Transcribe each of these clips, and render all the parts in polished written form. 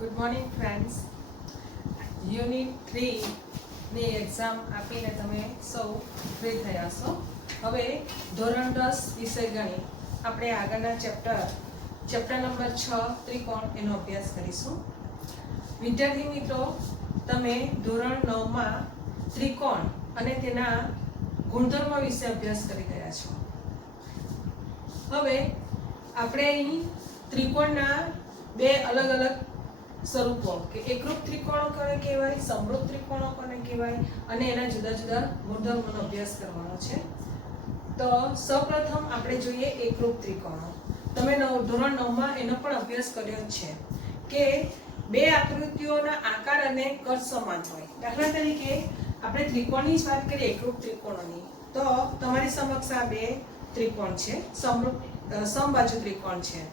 Good morning friends. Unit 3 ની exam આપીને તમે સૌ ફ્રી થયા છો. હવે ધોરણ 10 વિષય ગણિત આપણે આગળના ચેપ્ટર નંબર 6 ત્રિકોણ એનો અભ્યાસ કરીશું. વિદ્યાર્થી મિત્રો, તમે ધોરણ 9માં ત્રિકોણ અને તેના ગુણધર્મો વિશે અભ્યાસ કરી ગયા છો. હવે આપણે અહીં ત્રિકોણના બે અલગ અલગ સ્વરૂપો કે એકરૂપ ત્રિકોણો કોને કહેવાય, સમરૂપ ત્રિકોણો કોને કહેવાય અને એના જુદા જુદા ગુણધર્મોનો અભ્યાસ કરવાનો છે. તો સૌપ્રથમ આપણે જોઈએ એકરૂપ ત્રિકોણો. તમે ધોરણ 9માં એનો પણ અભ્યાસ કર્યો જ છે કે બે આકૃતિઓના આકાર અને કદ સમાન હોય. દાખલા તરીકે આપણે ત્રિકોણની જ વાત કરીએ, એકરૂપ ત્રિકોણોની, તો તમારી સમક્ષ આ બે ત્રિકોણ છે, સમબાજુ ત્રિકોણ છે.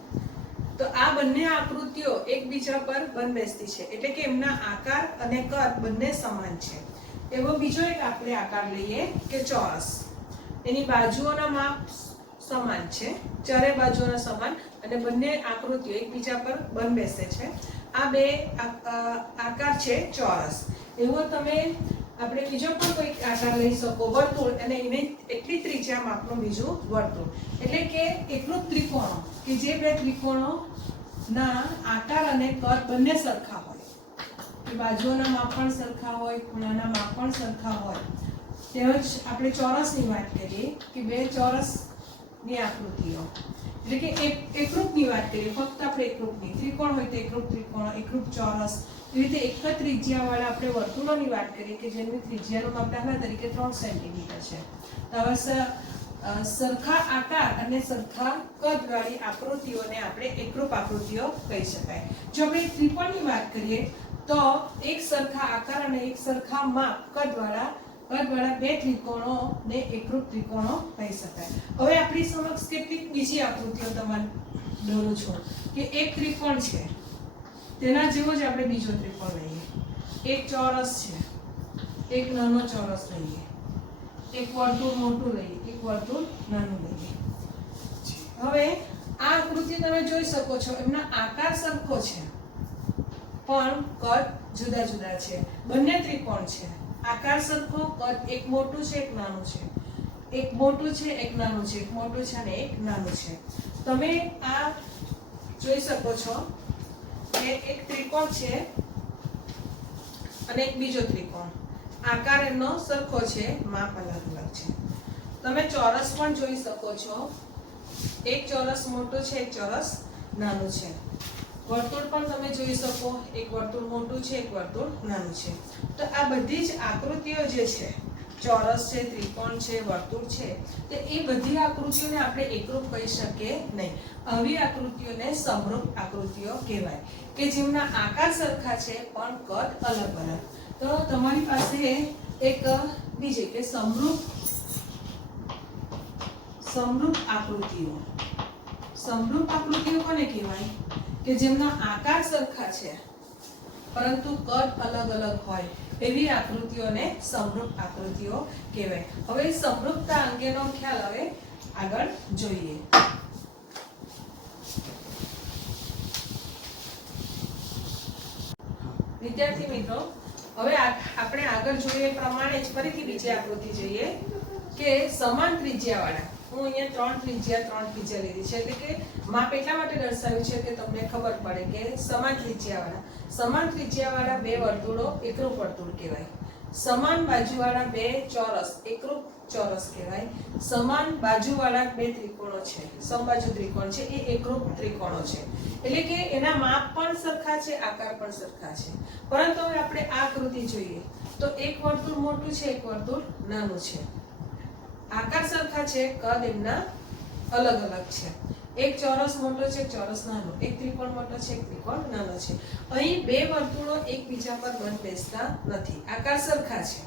તો આ બંને આકૃતિઓ એકબીજા પર બંધબેસતી છે, એટલે કે એમના આકાર અને કદ બંને સમાન છે. એવો બીજો એક આપણે આકાર લઈએ કે ચોરસ. એની બાજુઓના માપ સમાન છે, ચારે બાજુઓના સમાન, અને બંને આકૃતિઓ એકબીજા પર બંધબેસે છે. આ બે આકાર છે ચોરસ. એવો તમે આપણે બીજો પણ કોઈ આકાર લઈ શકો, વર્તુળ, અને એને એટલી ત્રિજ્યા માપનું બીજું વર્તુળ. એટલે કે એકરૂપ ત્રિકોણો કે જે બે ત્રિકોણો ના આકાર અને કદ બંને સરખા હોય, કે બાજુઓના માપ પણ સરખા હોય, ખૂણાના માપ પણ સરખા હોય. તેમજ આપણે ચોરસની વાત કરીએ કે બે ચોરસની આકૃતિઓ, એટલે કે એકરૂપની વાત કરીએ, ફક્ત આપણે એકરૂપની. ત્રિકોણ હોય તો એકરૂપ ત્રિકોણ, એકરૂપ ચોરસ. એ રીતે એક જ ત્રિજ્યાવાળા આપણે વર્તુળોની વાત કરીએ કે જેની ત્રિજ્યાનું માપ દાખલા તરીકે 3 સેન્ટીમીટર છે. તો હવે સરખા આકાર અને સરખા કદ વાળી આકૃતિઓને આપણે એકરૂપ આકૃતિઓ કહી શકાય. જો આપણે ત્રિકોણની વાત કરીએ તો એક સરખા આકાર અને એક સરખા માપ કદવાળા બે ત્રિકોણોને એકરૂપ ત્રિકોણો કહી શકાય. હવે આપણી સમક્ષ કેટલીક બીજી આકૃતિઓ તમારે દોરું છું કે એક ત્રિકોણ છે, તેના જેવો જ આપણે બીજો ત્રિકોણ લઈએ. એક ચોરસ છે, એક નાનો ચોરસ લઈએ, એક વર્તુળ મોટું લઈએ, એક વર્તુળ નાનું લઈએ. હવે આ આકૃતિ તમે જોઈ શકો છો, એમનો આકાર સરખો છે પણ કદ જુદા જુદા છે. બંને ત્રિકોણ છે, આકાર સરખો, કદ એક મોટું છે એક નાનું છે, એક મોટું છે એક નાનું છે, એક મોટું છે અને એક નાનું છે. તમે આ જોઈ શકો છો કે એક ત્રિકોણ છે અને એક બીજો ત્રિકોણ. આકાર એમનો સરખો છે, માપ અલગ અલગ છે. તમે ચોરસ પણ જોઈ શકો છો, એક ચોરસ મોટું છે, એક ચોરસ નાનું છે. વર્તુળ પણ તમે જોઈ શકો, એક વર્તુળ મોટું છે, એક વર્તુળ નાનું છે. તો આ બધી જ આકૃતિઓ જે છે, ચોરસ છે, ત્રિકોણ છે, વર્તુળ છે, તો એ બધી આકૃતિઓને આપણે એકરૂપ કહી શકીએ નહીં. આવી આકૃતિઓને સમરૂપ આકૃતિઓ કહેવાય કે જેમના આકાર સરખા છે પણ કદ અલગ અલગ. તો તમારી પાસે એક બીજી કે સમરૂપ આકૃતિઓ. સમરૂપ આકૃતિઓ કોને કહેવાય કે જેમના આકાર સરખા છે પરંતુ કદ અલગ અલગ હોય, એવી આકૃતિઓને સમરૂપ આકૃતિઓ કહેવાય. હવે સમરૂપતા અંગેનો ખ્યાલ હવે આગળ જોઈએ. વિદ્યાર્થી મિત્રો, હવે આપણે આગળ જોઈએ પ્રમાણે જ ફરીથી બીજી આકૃતિ જોઈએ કે સમાન ત્રિજ્યાવાળા. હું અહીંયા 3 ત્રિજ્યા લીધી છે, એટલે કે માપ એટલા માટે દર્શાવ્યું છે કે તમને ખબર પડે કે સમાન ત્રિજ્યાવાળા બે વર્તુળો એકરૂપ વર્તુળ કહેવાય. સમાન બાજુવાળા બે ચોરસ એકરૂપ ચોરસ કહેવાય. સમાન બાજુવાળા બે ત્રિકોણો છે, સમબાજુ ત્રિકોણ છે, એ એકરૂપ ત્રિકોણો છે. એટલે કે એના માપ પણ સરખા છે, આકાર પણ સરખા છે. પરંતુ હવે આપણે આ આકૃતિ જોઈએ તો એક વર્તુળ મોટું છે, એક વર્તુળ નાનું છે. આકાર સરખા છે, કદ એમના અલગ અલગ છે. એક ચોરસ મોટો છે, એક ચોરસ નાનો, એક ત્રિકોણ મોટો છે, એક ત્રિકોણ નાનો છે. અહીં બે વર્તુળો એકબીજા પર બંધબેસતા નથી, આકાર સરખા છે,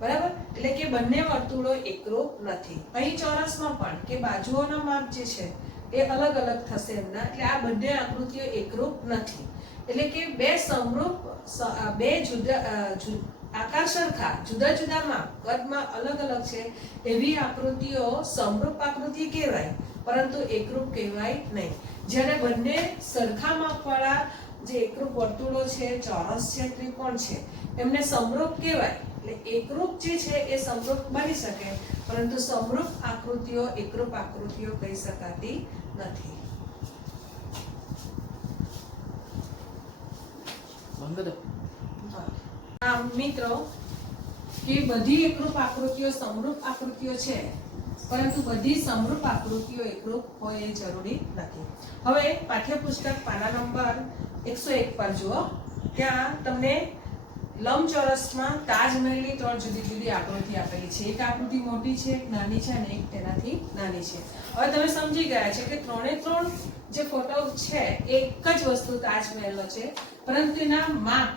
બરાબર? એટલે કે બંને વર્તુળો એકરૂપ નથી. અહીં ચોરસમાં પણ કે બાજુઓના માપ જે છે એ અલગ અલગ થશે એમના, એટલે આ બંને આકૃતિઓ એકરૂપ નથી. એટલે કે બે સમરૂપ, બે આકાર સરખા, જુદા જુદા માપ, કદમાં અલગ અલગ છે એવી આકૃતિઓ સમરૂપ આકૃતિ કહેવાય, પરંતુ એકરૂપ કહેવાય નહીં. જ્યારે બંને સરખા માપવાળા જે એકરૂપ વર્તુળો છે, ચોરસ છે, ત્રિકોણ છે, એમને સમરૂપ કહેવાય. એટલે એકરૂપ જે છે એ સમરૂપ બની શકે, પરંતુ સમરૂપ આકૃતિઓ એકરૂપ આકૃતિઓ કહી શકાતી નથી. આમ મિત્રો કે બધી એકરૂપ આકૃતિઓ સમરૂપ આકૃતિઓ છે, પરંતુ બધી સમરૂપ આકૃતિઓ એકરૂપ હોય એ જરૂરી નથી. હવે પાઠ્યપુસ્તક પાના નંબર 101 પર જુઓ. ત્યાં તમને લંબચોરસમાં તાજમહેલની 3 જુદી જુદી આકૃતિ આપેલી છે. એક આકૃતિ મોટી છે, એક નાની છે અને એક તેનાથી નાની છે. હવે તમે સમજી ગયા છે કે ત્રણે ત્રણ જે ફોટો છે એક જ વસ્તુ તાજમહેલનો છે, પરંતુ એના માપ,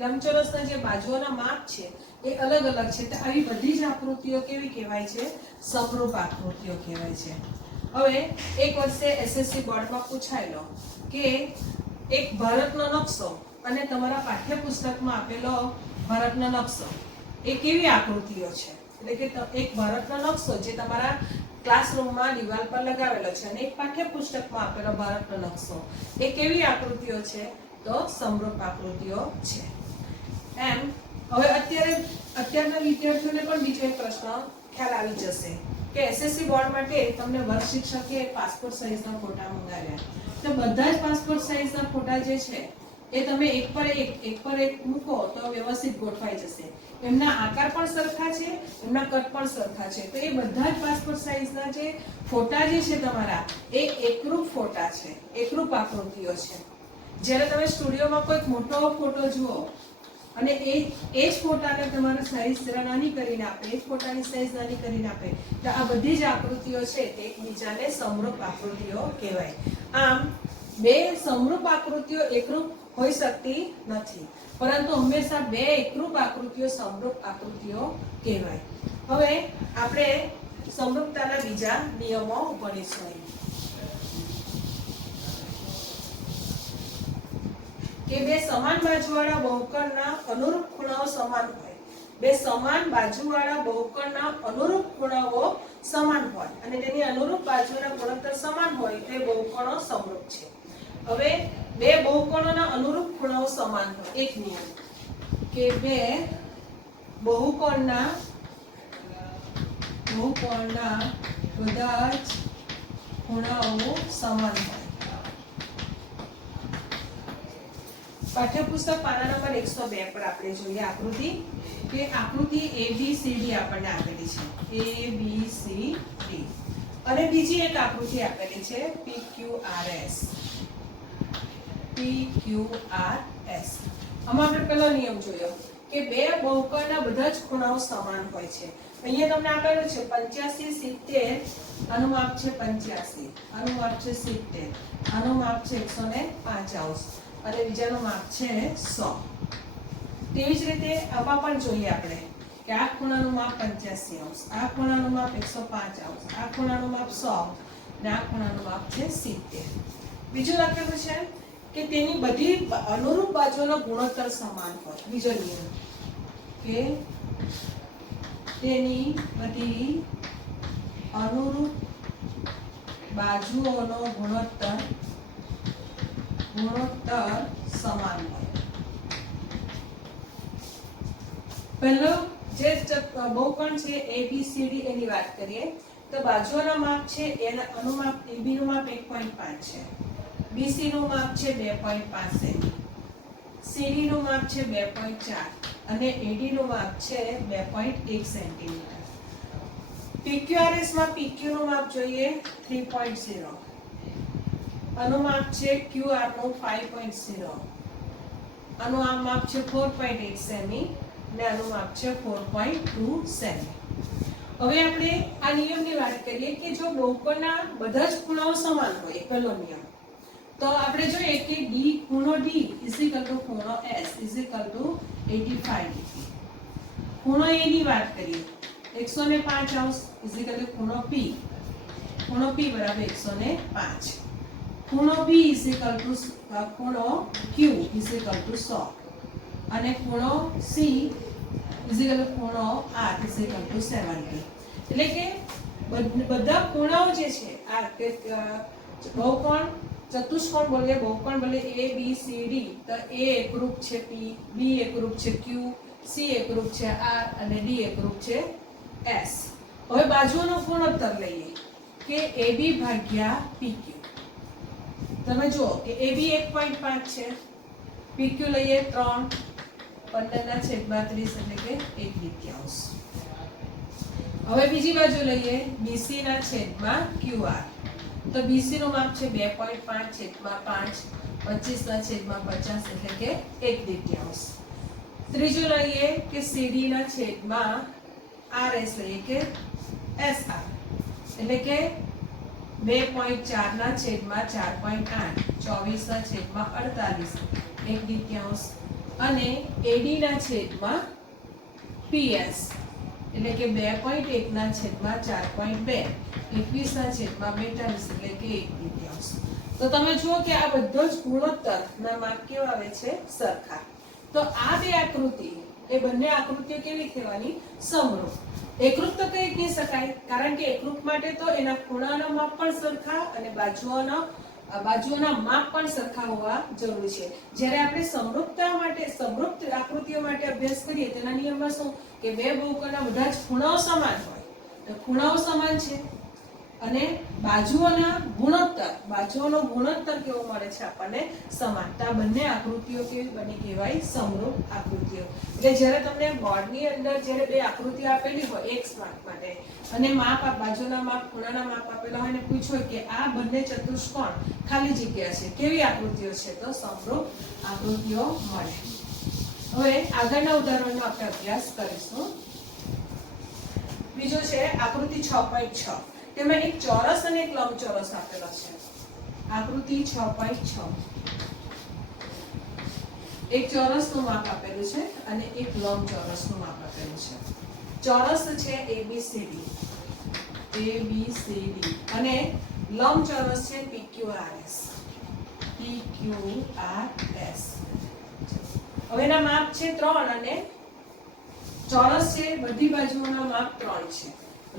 લંબચોરસના જે બાજુઓના માપ છે એ અલગ અલગ છે. આવી બધી જ આકૃતિઓ કેવી કહેવાય છે? સમરૂપ આકૃતિઓ કહેવાય છે. હવે એક વર્ષે એસએસસી બોર્ડમાં પૂછાયેલો કે એક ભારતનો નકશો અને તમારા પાઠ્યપુસ્તકમાં આપેલો ભારતનો નકશો એ કેવી આકૃતિઓ છે? એટલે કે એક ભારતનો નકશો જે તમારા ક્લાસરૂમમાં દિવાલ પર લગાવેલો છે અને એક પાઠ્યપુસ્તકમાં આપેલો ભારતનો નકશો એ કેવી આકૃતિઓ છે? તો સમરૂપ આકૃતિઓ છે. એમ હવે અત્યારના વિદ્યાર્થીઓને પણ બીજો એક પ્રશ્ન ખ્યાલ આવી જશે કે એસએસસી બોર્ડ માટે તમને વર્ગ શિક્ષકે પાસપોર્ટ સાઈઝના ફોટા મંગાવ્યા, તો બધા જ પાસપોર્ટ સાઈઝના ફોટા જે છે એ તમે એક પર એક મૂકો તો વ્યવસ્થિત ગોઠવાઈ જશે. એમના આકાર પણ સરખા છે, એમના કદ પણ સરખા છે. તો એ બધા જ પાસપોર્ટ સાઈઝના જે ફોટા જે છે તમારા એ એકરૂપ ફોટા છે, એકરૂપ આકૃતિઓ છે. જ્યારે તમે સ્ટુડિયોમાં કોઈક મોટો ફોટો જુઓ અને એ જ ફોટાને તમારે સાઈઝ જરા નાની કરીને આપે, એ જ ફોટાની સાઈઝ નાની કરીને આપે, તો આ બધી જ આકૃતિઓ છે તે એકબીજાને સમરૂપ આકૃતિઓ કહેવાય. આમ બે સમરૂપ આકૃતિઓ એકરૂપ હોઈ શકતી નથી, પરંતુ હંમેશા બે એકરૂપ આકૃતિઓ સમરૂપ આકૃતિઓ કહેવાય. હવે આપણે સમરૂપતાના બીજા નિયમો ભણીશું કે બે સમાન બાજુવાળા બહુકોણના અનુરૂપ ખૂણાઓ સમાન હોય. બે સમાન બાજુવાળા બહુકોણના અનુરૂપ ખૂણાઓ સમાન હોય અને તેની અનુરૂપ બાજુના ગુણોત્તર સમાન હોય તે બહુકોણો સમરૂપ છે. હવે બે બહુકોણોના અનુરૂપ ખૂણાઓ સમાન હોય. એક નિયમ કે બે બહુકોણના બધા જ ખૂણાઓ સમાન હોય. પાઠ્યપુસ્તક પાના નંબર 102 પર આપણે જોઈએ આકૃતિ કે આકૃતિ ABCD આપણને આપેલી છે, ABCD, અને બીજી એક આકૃતિ આપેલી છે PQRS. આમાં આપણે પહેલો નિયમ જોયો કે બે બહુકોણના બધા જ ખૂણાઓ સમાન હોય છે. અહીંયા તમને આપેલું છે 85 70, આનું માપ છે 85, આનું માપ છે 70, આનું માપ છે 105 અને બીજાનું માપ છે 100. તેવી જ રીતે આમાં પણ જોઈએ આપણે કે આ ખૂણાનું માપ 85°, આ ખૂણાનું માપ 105°, આ ખૂણાનું માપ 100 અને આ ખૂણાનું માપ છે 70. બીજું લખેલું છે કે તેની બધી અનુરૂપ બાજુઓનો ગુણોત્તર સમાન હોય. બીજો નિયમ કે તેની બધી અનુરૂપ બાજુઓનો ગુણોત્તર સમાન હોય. પહેલો જે બહુકોણ છે ABCD એની વાત કરીએ તો બાજુઓના માપ છે એના અનુમાપ AB નું માપ 1.5 છે, BC નું માપ છે 2.5 સેમી, CD નું માપ છે 2.4 અને AD નું માપ છે 2.1 સેન્ટીમીટર. PQRS માં PQ નું માપ જોઈએ 3.0, આનું માપ છે QR નું 5.0, આનું આ માપ છે 4.8 સેમી અને આનું માપ છે 4.2 સેમી. હવે આપણે આ નિયમની વાત કરીએ કે જો બહુકોણના બધા જ ખૂણાઓ સમાન હોય, પહેલો નિયમ, તો આપણે જોઈએ કે ખૂણો D ખૂણો S 85 ડિગ્રી. ખૂણો A ની વાત કરીએ 105° ખૂણો P બરાબર 105. ખૂણો B ખૂણો Q 100 અને ખૂણો C ખૂણો R 70. એટલે કે બધા ખૂણાઓ જે છે આ બહુકોણ ચતુષ્કોણ બોલીએ, બહુકોણ બોલીએ A B C D, તો A એકરૂપ છે P, B એકરૂપ છે Q, C એકરૂપ છે R અને D એકરૂપ છે S. હવે બાજુઓનો ગુણોત્તર લઈએ કે AB ભાગ્યા PQ. તમે જુઓ કે AB 1.5 છે, PQ લઈએ 3, 15/30 એટલે કે 1/2. હવે બીજી બાજુ લઈએ BC ના છેદમાં QR. તો BC નું માપ છે 2.5/5, 25/50 એટલે કે 1/2. ત્રીજું લઈએ કે CD ના છેદમાં RS લઈએ કે SR એટલે કે 2.4/4.8, 24/48 1/2 અને AD ના છેદમાં PS એટલે કે 2.1/4.2, 21/42 એટલે કે 1/2. તો તમે જુઓ કે આ બધો જ ગુણોત્તર ના માપ કેવા આવે છે? સરખા. તો આ બે આકૃતિ એ બંને આકૃતિઓ કેવી કહેવાની? સમરૂપ. એકરૂપ તો કહી નહીં શકાય, કારણ કે એકરૂપ માટે તો એના ખૂણાના માપ પણ સરખા અને બાજુઓના માપ પણ સરખા હોવા જરૂરી છે. જ્યારે આપણે સમરૂપતા માટે સમરૂપ આકૃતિઓ માટે અભ્યાસ કરીએ તેના નિયમમાં શું કે બે બહુકોણના બધા જ ખૂણાઓ સમાન હોય. તો ખૂણાઓ સમાન છે અને બાજુઓનો ગુણોત્તર કેવો મળે છે આપણને? સમાનતા. બંને આકૃતિઓ કેવી બની કહેવાય? સમરૂપ આકૃતિઓ. એટલે જ્યારે તમને બોર્ડની અંદર જ્યારે બે આકૃતિઓ આપેલી હોય એક માર્ક માટે અને માપ બાજુના માપ ખૂણાના માપ આપેલા હોય અને પૂછો કે આ બંને ચતુષ્કોણ ખાલી જગ્યા છે, કેવી આકૃતિઓ છે? તો સમરૂપ આકૃતિઓ મળે. હવે આગળના ઉદાહરણનો આપણે અભ્યાસ કરીશું. બીજો છે આકૃતિ 6.6. તેમાં એક ચોરસ અને એક લંબચોરસ આપેલા છે. આકૃતિ 6.6. એક ચોરસનું માપ આપેલું છે અને એક લંબચોરસનું માપ આપેલું છે. ચોરસ છે ABCD અને લંબચોરસ છે PQRS. હવે એના માપ છે 3 અને ચોરસ છે બધી બાજુઓના માપ 3 છે.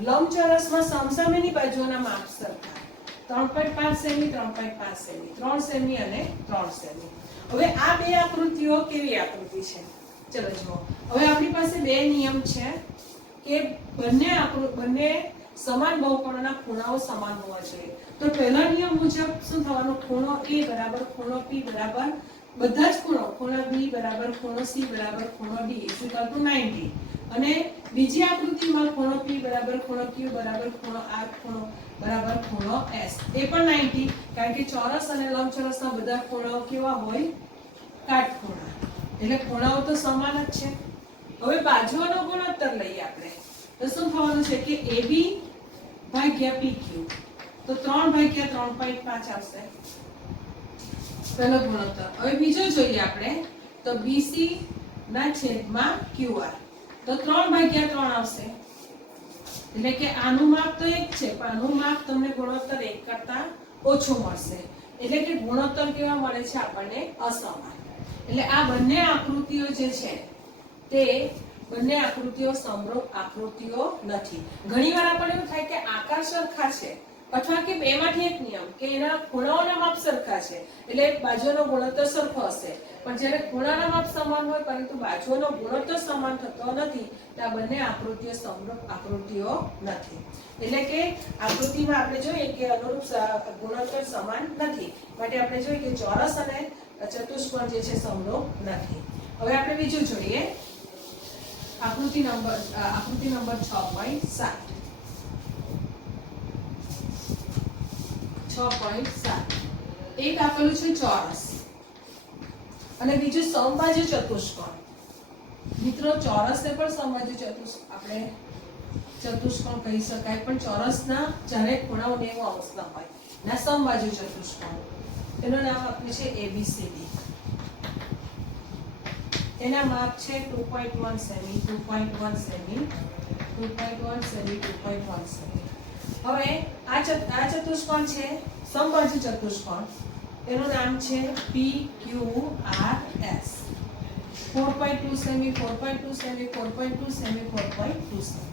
લંબચોરસમાં સમસામેની બાજુઓના માપ સરખા 3.5 સેમી, 3.5 સેમી, 3 સેમી અને 3 સેમી. હવે આ બે આકૃતિઓ કેવી આકૃતિ છે? ચલો જુઓ. હવે આપણી પાસે બે નિયમ છે કે બંને સમાન બહુકોણોના ખૂણાઓ સમાન હોવા જોઈએ. તો પહેલા નિયમ મુજબ શું થવાનું? ખૂણો A બરાબર ખૂણો P બરાબર બધા જ ખૂણો B બરાબર ખૂણો C બરાબર ખૂણો D = 90. અને બીજી આકૃતિમાં ખૂણો P બરાબર ખૂણો Q બરાબર ખૂણો R બરાબર ખૂણો S એ પણ 90, કારણ કે ચોરસ અને લંબચોરસના બધા ખૂણાઓ કેવા હોય? કાટખૂણા. એટલે ખૂણાઓ તો સમાન જ છે. હવે બાજુઓનો ગુણોત્તર લઈએ આપણે. તો શું થવાનું છે કે AB ભાગ્યા PQ, તો 3/3.5 આવશે પહેલો ગુણોત્તર. હવે બીજો જોઈએ આપણે તો BC ના છેદમાં QR, તો 3/3 આવશે. એટલે કે આનું માપ તો 1 છે પણ આનું માપ તમને ગુણોત્તર 1 કરતા ઓછું મળશે. એટલે કે ગુણોત્તર કેવા મળે છે આપણને? અસમાન. એટલે આ બંને આકૃતિઓ જે છે તે બંને આકૃતિઓ સમરૂપ આકૃતિઓ નથી. ઘણીવાર આપણને એવું થાય કે આકાર સરખા છે અથવા કે બેમાંથી એક નિયમ કે એના ખૂણાઓના માપ સરખા છે એટલે બાજુઓનો ગુણોત્તર સરખો હશે. પણ જ્યારે ખૂણાના માપ સમાન હોય પરંતુ બાજુઓનો ગુણોત્તર સમાન થતો નથી તો આ બંને આકૃતિઓ સમરૂપ આકૃતિઓ નથી. એટલે કે આકૃતિમાં આપણે જોઈએ કે અનુરૂપ ગુણોત્તર સમાન નથી, માટે આપણે જોઈએ કે ચોરસ અને ચતુષ્કોણ જે છે સમરૂપ નથી. હવે આપણે બીજું જોઈએ આકૃતિ નંબર 6.7. એક આપેલું છે ચોરસ અને બીજું સમબાજુ ચતુષ્કોણ. મિત્રો ચોરસને પણ સમબાજુ આપણે ચતુષ્કોણ કહી શકાય, પણ ચોરસના જ્યારે ખૂણાઓ 90 અંશના હોય ના સમબાજુ ચતુષ્કોણ. એનું નામ આપ્યું છે ABCD. એના માપ છે 2.1 સેમી, 2.1 સેમી, 2.1 સેમી, 2.1 સેમી. હવે આ ચતુષ્કોણ છે સમબાજુ ચતુષ્કોણ. એનું નામ છે PQRS. 4.2 semi, 4.2 semi, 4.2 semi, 4.2 semi.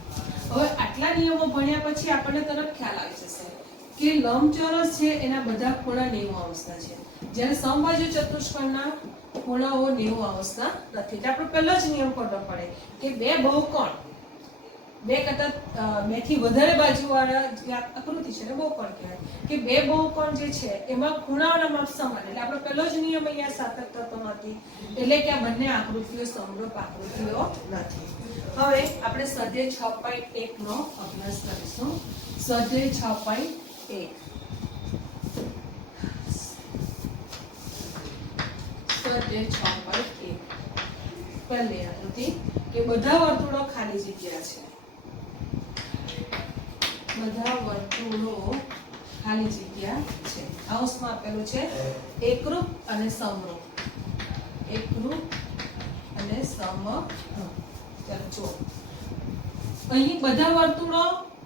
હવે આટલા નિયમો ભણ્યા પછી આપણને તરત ખ્યાલ આવી જશે કે લંબચોરસ છે એના બધા ખૂણા 90 અંશના છે, જ્યારે સમબાજુ ચતુષ્કોણના ખૂણાઓ 90 અંશના નથી. એટલે આપણો પહેલો જ નિયમ ખોટો પડે કે બે બહુકોણ, બે કરતા બે થી વધારે બાજુવાળા જે આકૃતિ છે ને બહુકોણ કહેવાય, કે બે બહુકોણ જે છે એમાં ખૂણાઓના માપ સમાન. એટલે આપણો પહેલો જ નિયમ અહીંયા સાર્થક થતો નથી, એટલે કે આ બંને આકૃતિઓ સમરૂપ આકૃતિઓ નથી. હવે આપણે સ્વાધ્યાય 6.1 નો અભ્યાસ કરીશું. સ્વાધ્યાય 6.1 પહેલી આકૃતિ કે બધા વર્તુળો ખાલી જગ્યા છે. બધા વર્તુળો ખાલી જગ્યા છે. હાઉસમાં આપેલું છે એકરૂપ અને સમરૂપ. એકરૂપ અને સમરૂપ. ચાલો જો અહીં બધા વર્તુળો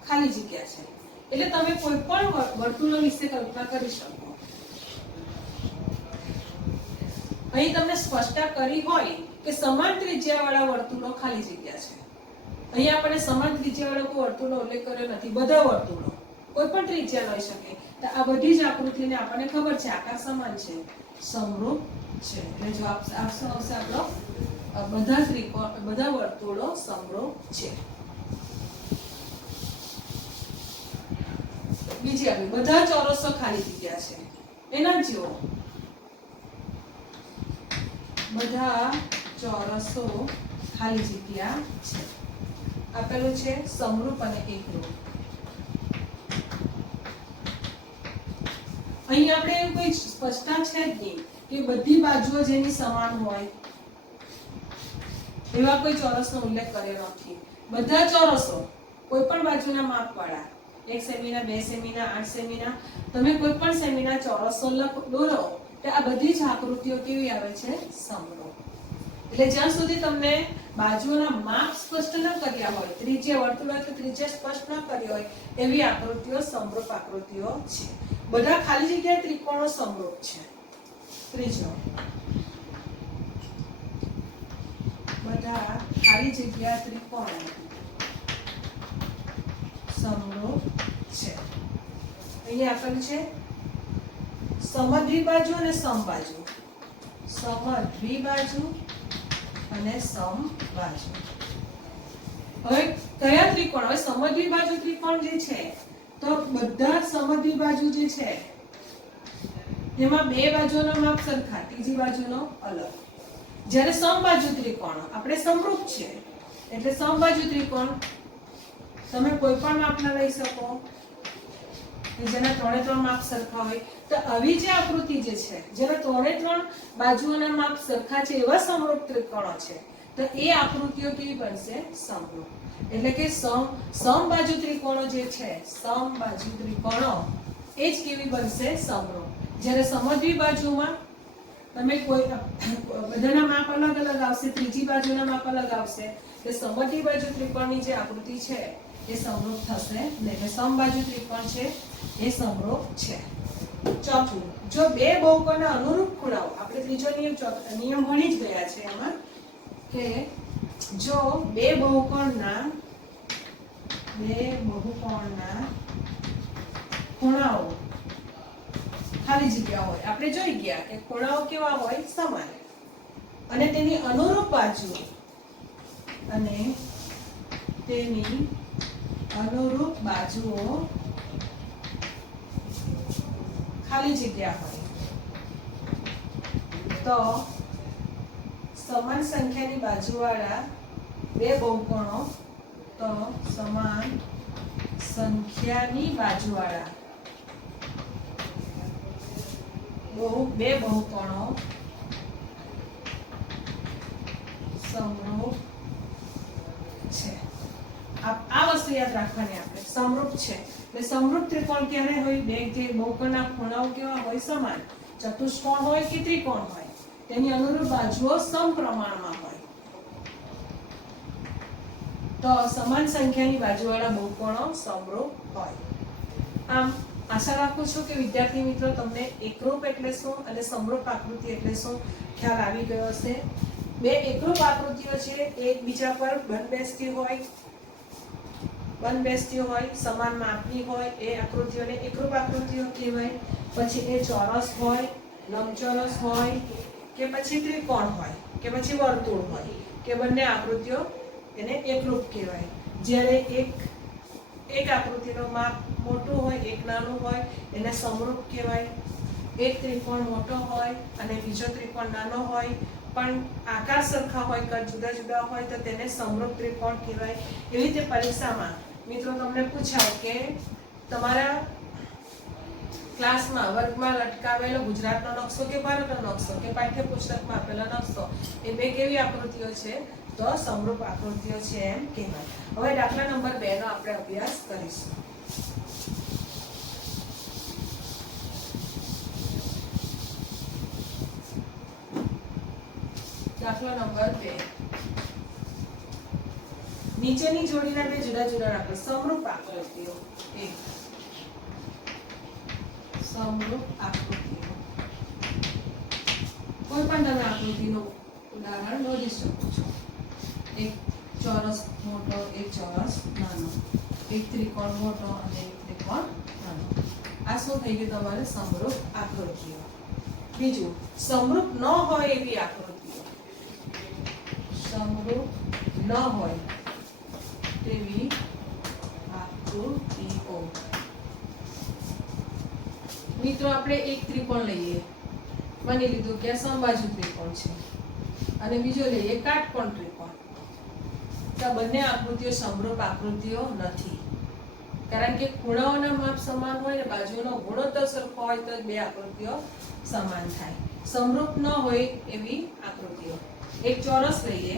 ખાલી જગ્યા છે, એટલે તમે કોઈ પણ વર્તુળો વિશે કલ્પના કરી શકો. અહીં તમને સ્પષ્ટતા કરી હોય કે સમાન ત્રિજ્યાવાળા વર્તુળો ખાલી જગ્યા છે. અહીં આપણે સમાન ત્રિજ્યાવાળા કોઈ વર્તુળનો ઉલ્લેખ કર્યો નથી. બધા વર્તુળો કોઈ પણ ત્રિજ્યા લઈ શકે. તો આ બધી જ આકૃતિને આપણને ખબર છે આકાર સમાન છે, સમરૂપ છે. એટલે જવાબ આવશે આપણો બધા ત્રિકોણ, બધા વર્તુળો સમરૂપ છે. બીજી આપણી બધા ચોરસો ખાલી જગ્યા છે. એના જેવો બધા ચોરસો ખાલી જગ્યા છે. આપેલું છે સમરૂપ અને એકરૂપ. અહીં આપણે એવું કોઈ સ્પષ્ટતા છે જ નહીં કે બધી બાજુઓ જેની સમાન હોય એવા કોઈ ચોરસનો ઉલ્લેખ કર્યો નથી. બધા ચોરસો કોઈ પણ બાજુના માપવાળા, 1 સેમીના, 2 સેમીના, 8 સેમીના, તમે કોઈ પણ સેમીના ચોરસો દોરો તો આ બધી જ આકૃતિઓ કેવી આવે છે? સમરૂપ. એટલે જ્યાં સુધી તમને બાજુઓના માપ સ્પષ્ટ ન કર્યા હોય, ત્રિજ્યા વર્તુળ કે ત્રિજ્યા સ્પષ્ટ ન કરી હોય એવી આકૃતિઓ સમરૂપ આકૃતિઓ છે. બધા ખાલી જગ્યા ત્રિકોણો સમરૂપ છે. ત્રીજો, બધા ખાલી જગ્યા ત્રિકોણો સમરૂપ છે. અહીંયા આપેલું છે સમદ્વિબાજુ અને સમબાજુ. સમદ્વિબાજુ અને સમબાજુ. હવે કયા ત્રિકોણ? હવે સમદ્વિબાજુ ત્રિકોણ જે છે તો બધા સમદ્વિબાજુ જે છે તેમાં બે બાજુનો માપ સરખા, ત્રીજી બાજુનો અલગ. જ્યારે સમબાજુ ત્રિકોણ આપણે સમરૂપ છે, એટલે સમબાજુ ત્રિકોણ તમે કોઈ પણ માપના લઈ શકો જેના 3 માપ સરખા હોય. તો આવી જે આકૃતિ જે છે જેના 3 બાજુઓના માપ સરખા છે એવા સમરૂપ ત્રિકોણો છે, તો એ આકૃતિઓ કેવી બનશે? સમરૂપ. એટલે કે સમબાજુ ત્રિકોણો જે છે, સમબાજુ ત્રિકોણો એ જ કેવી બનશે? સમરૂપ. જ્યારે સમદ્વિબાજુમાં તમે કોઈ બધાના માપ અલગ અલગ આવશે, ત્રીજી બાજુના માપ અલગ આવશે, એટલે સમદ્વિબાજુ ત્રિકોણની જે આકૃતિ છે એ સમરૂપ થશે નહીં. એટલે સમબાજુ ત્રિકોણ છે એ સમરૂપ છે. ચોથું, જો બે બહુકોણના અનુરૂપ ખૂણાઓ, આપણે ત્રીજો નિયમ ભણી જ ગયા છે એમાં, કે જો બે બહુકોણના ખૂણાઓ ખાલી જગ્યા હોય, આપણે જોઈ ગયા કે ખૂણાઓ કેવા હોય? સમાન. અને તેની અનુરૂપ બાજુઓ ખાલી જગ્યા હોય તો સમાન સંખ્યાની બાજુવાળા બે બહુકોણો, તો સમાન સંખ્યાની બાજુવાળા બે બહુકોણો સમરૂપ છે. આ વસ્તુ યાદ રાખવાની આપણે, સમરૂપ છે. એટલે સમરૂપ ત્રિકોણ ક્યારે હોય? બે જે બહુકોણના ખૂણાઓ કેવા હોય? સમાન. ચતુષ્કોણ હોય કે ત્રિકોણ હોય, તેની અનુરૂપ બાજુઓ સમપ્રમાણમાં હોય તો સમાન સંખ્યાની બાજુવાળા બહુકોણો સમરૂપ હોય. આમ આશા રાખું છું કે વિદ્યાર્થી મિત્રો તમને એકરૂપ એટલે શું અને સમરૂપ આકૃતિ એટલે શું ખ્યાલ આવી ગયો હશે. બે એકરૂપ આકૃતિઓ છે, એકબીજા પર બંધબેસતી હોય બંધબેસતી હોય, સમાન માપની હોય એ આકૃતિઓને એકરૂપ આકૃતિઓ કહેવાય. પછી એ ચોરસ હોય, લંબચોરસ હોય કે પછી ત્રિકોણ હોય કે પછી વર્તુળ હોય કે બંને આકૃતિઓ એને એકરૂપ કહેવાય. જ્યારે એક આકૃતિનો માપ મોટું હોય, એક નાનું હોય એને સમરૂપ કહેવાય. એક ત્રિકોણ મોટો હોય અને બીજો ત્રિકોણ નાનો હોય પણ આકાર સરખા હોય, કદ જુદા જુદા હોય તો તેને સમરૂપ ત્રિકોણ કહેવાય. એવી રીતે પરીક્ષામાં મિત્રો તમને પૂછાય કે તમારા ક્લાસમાં વર્ગમાં લટકાવેલો ગુજરાતનો નકશો કે ભારતનો નકશો કે પાઠ્યપુસ્તકમાં આપેલો નકશો એ બે કેવી આકૃતિઓ છે? તો સમરૂપ આકૃતિઓ છે એમ કહેવાય. હવે દાખલા નંબર 2 નો આપણે અભ્યાસ કરીશું. દાખલા નંબર 2. નીચેની જોડીના બે જુદા જુદા દાખલા સમરૂપ આકૃતિઓ. એક સમરૂપ આકૃતિઓ. કોઈ પણ તમે આકૃતિનું ઉદાહરણ નોંધી શકો છો. એક ચોરસ મોટો, એક ચોરસ નાનો, એક ત્રિકોણ મોટો અને એક ત્રિકોણ નાનો. આ શું થઈ ગયું? તમારે સમરૂપ આકૃતિઓ. બીજું, સમરૂપ ન હોય એવી આકૃતિઓ. સમરૂપ ન હોય તેવી આકૃતિઓ. મિત્રો આપણે એક ત્રિકોણ લઈએ, માની લીધું કે આ સમબાજુ ત્રિકોણ છે અને બીજો લઈએ કાટકોણ ત્રિકોણ. તો બંને આકૃતિઓ સમરૂપ આકૃતિઓ નથી, કારણ કે ખૂણાઓના માપ સમાન હોય ને બાજુનો ગુણોત્તર સરખો હોય તો બે આકૃતિઓ સમાન થાય. સમરૂપ ન હોય એવી આકૃતિઓ. એક ચોરસ લઈએ,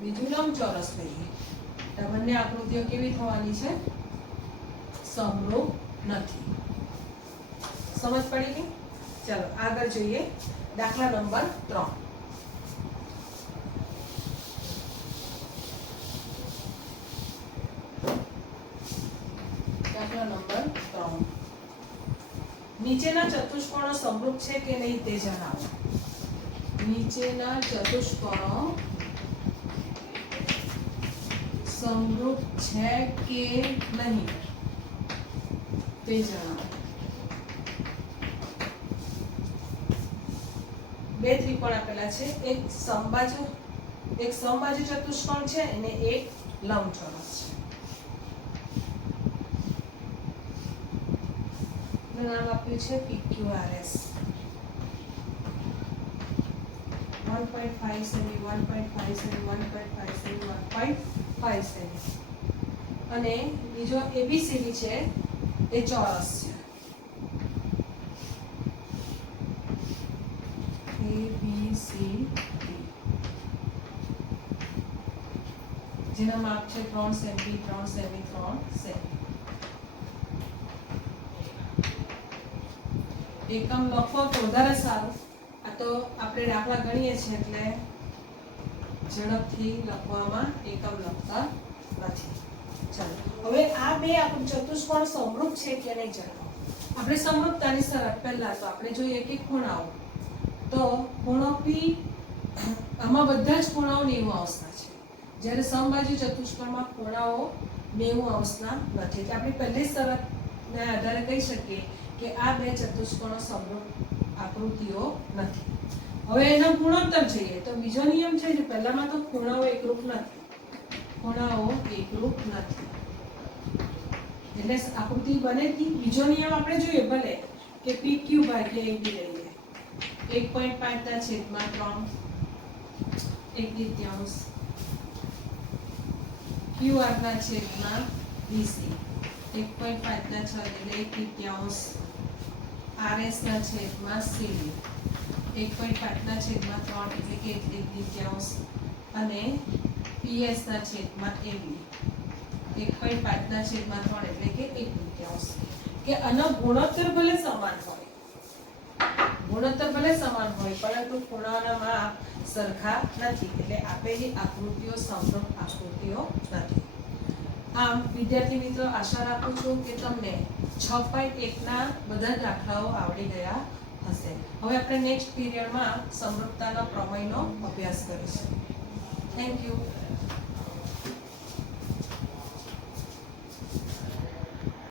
બીજું લંબચોરસ લઈએ, તો બંને આકૃતિઓ કેવી થવાની છે? સમરૂપ નથી. સમજ પડી ગઈ? ચાલો આગળ જોઈએ. દાખલા નંબર 3. દાખલા નંબર 3. નીચેના ચતુષ્કોણો સમરૂપ છે કે નહીં તે જણાવો. નીચેના ચતુષ્કોણો સમરૂપ છે કે નહીં તે જણાવો. બે ત્રિકોણ આપેલા છે, એક સમબાજુ ચતુષ્કોણ છે અને એક લંબચોરસ છે. નામ આપ્યું છે PQRS. 1.5 semi, 1.5 semi, 1.5 semi, 1.5 semi. અને બીજો ABCD છે એ ચોરસ છે. જેના માપ છે 3 સેમી, 3 સેમી, 3 સેમી. એકમ લખો તો વધારે સારું. આ તો આપણે દાખલા ગણીએ છીએ એટલે ઝડપથી લખવામાં એકમ લખતા નથી. ચાલો હવે આ બે આપણું ચતુષ્કોણ સમરૂપ છે કે નહીં જણાવો. આપણે સમરૂપતાની શરત પહેલા તો આપણે જોઈએ કે ખૂણાઓ. તો ખૂણો P, આમાં બધા જ ખૂણાઓ 90 અંશના છે, જ્યારે સમબાજુ ચતુષ્કોણમાં ખૂણાઓ 90 અંશના નથી. એટલે આપણે પહેલી શરતના આધારે કહી શકીએ કે આ બે ચતુષ્કોણો સમરૂપ આકૃતિઓ નથી. હવે એનો ગુણોત્તર જોઈએ તો બીજો નિયમ છે જે પહેલામાં તો ખૂણાઓ એકરૂપ નથી. ખૂણાઓ એકરૂપ નથી એટલે આકૃતિ બને જ નહીં. બીજો નિયમ આપણે જોઈએ ભલે કે PQ ભાગ્યા AB લઈએ, 1.5 ના છેદમાં 3 1/3, QR ના છેદમાં BC 1.5 ના 6 એટલે 1/3, RS ના છેદમાં CD 1.5 ના છેદમાં 3 એટલે કે 1/3 અને PS ના છેદમાં AB 1.5 ના છેદમાં 3 એટલે કે 1/3. કે આનો ગુણોત્તર ભલે સમાન હોય, પરંતુ ખૂણાઓના માપ સરખા નથી એટલે આપેલી આકૃતિઓ સમરૂપ આકૃતિઓ નથી. આમ વિદ્યાર્થી મિત્રો, આશા રાખું છું કે તમને 6.1 ના બધા દાખલાઓ આવડી ગયા હશે. હવે આપણે નેક્સ્ટ પીરિયડમાં સમરૂપતાના પ્રમેયનો અભ્યાસ કરીશું. Thank you.